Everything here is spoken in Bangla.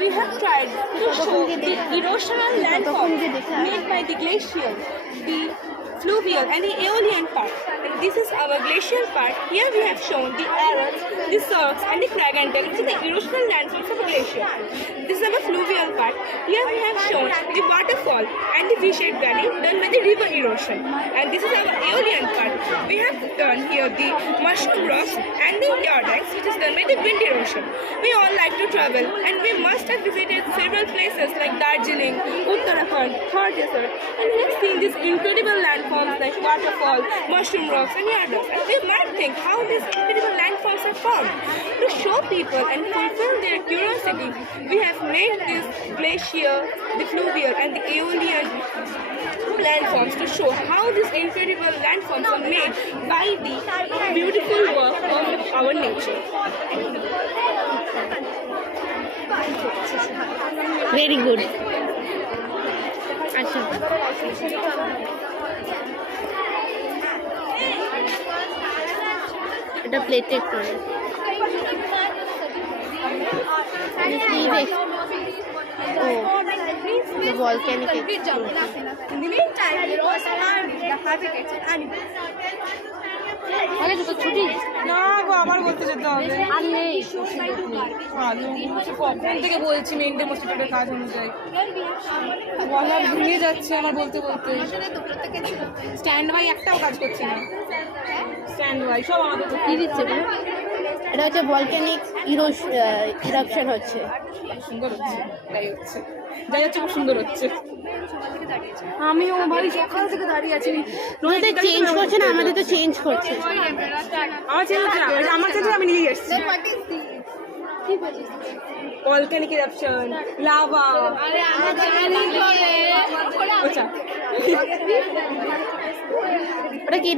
we have tried to show the erosional landforms made by the glacier, the fluvial and the aeolian part. And this is our glacial part. Here we have shown the errors, the cirques and the crag and which is the erosional landforms of a glacier. This is our fluvial part. Here we have shown the waterfall and the V-shaped valley done by the river erosion. And this is our aeolian part. We have done here the mushroom rocks and the yardex which is done by the wind erosion. We all like to travel and we must have visited several places like Darjeeling, Uttarakhand, Thar Desert and we have seen this incredible landforms like waterfalls, mushroom rocks, and yardos. And we might think how these incredible landforms are formed. To show people and fulfill their curiosity, we have made this glacier, the fluvial, and the aeolian landforms to show how these incredible landforms are made by the beautiful work of our nature. Very good. আচ্ছা এটা প্লেটে করে ও ভলক্যানিক ছুটি না গো আমার বলতে যেতে হবে আর নেই ভালো কখন থেকে বলছি মেনটেন কাজ অনুযায়ী। বলা ভুলে যাচ্ছে আমার বলতে বলতে। স্ট্যান্ড বাই একটাও কাজ করছে না। স্ট্যান্ড বাই সব আমাদের তো কি দিচ্ছে এটা হচ্ছে ভলক্যানিক ইরাপশন হচ্ছে। সুন্দর হচ্ছে তাই হচ্ছে। যাই হচ্ছে খুব সুন্দর হচ্ছে। আমিও ভাই সকাল থেকে দাঁড়িয়ে আছি। চেঞ্জ করছে না আমাদের তো চেঞ্জ করছে। আমার চেঞ্জ আমার চেঞ্জ আমি की वजह लावा। अरे अच्छा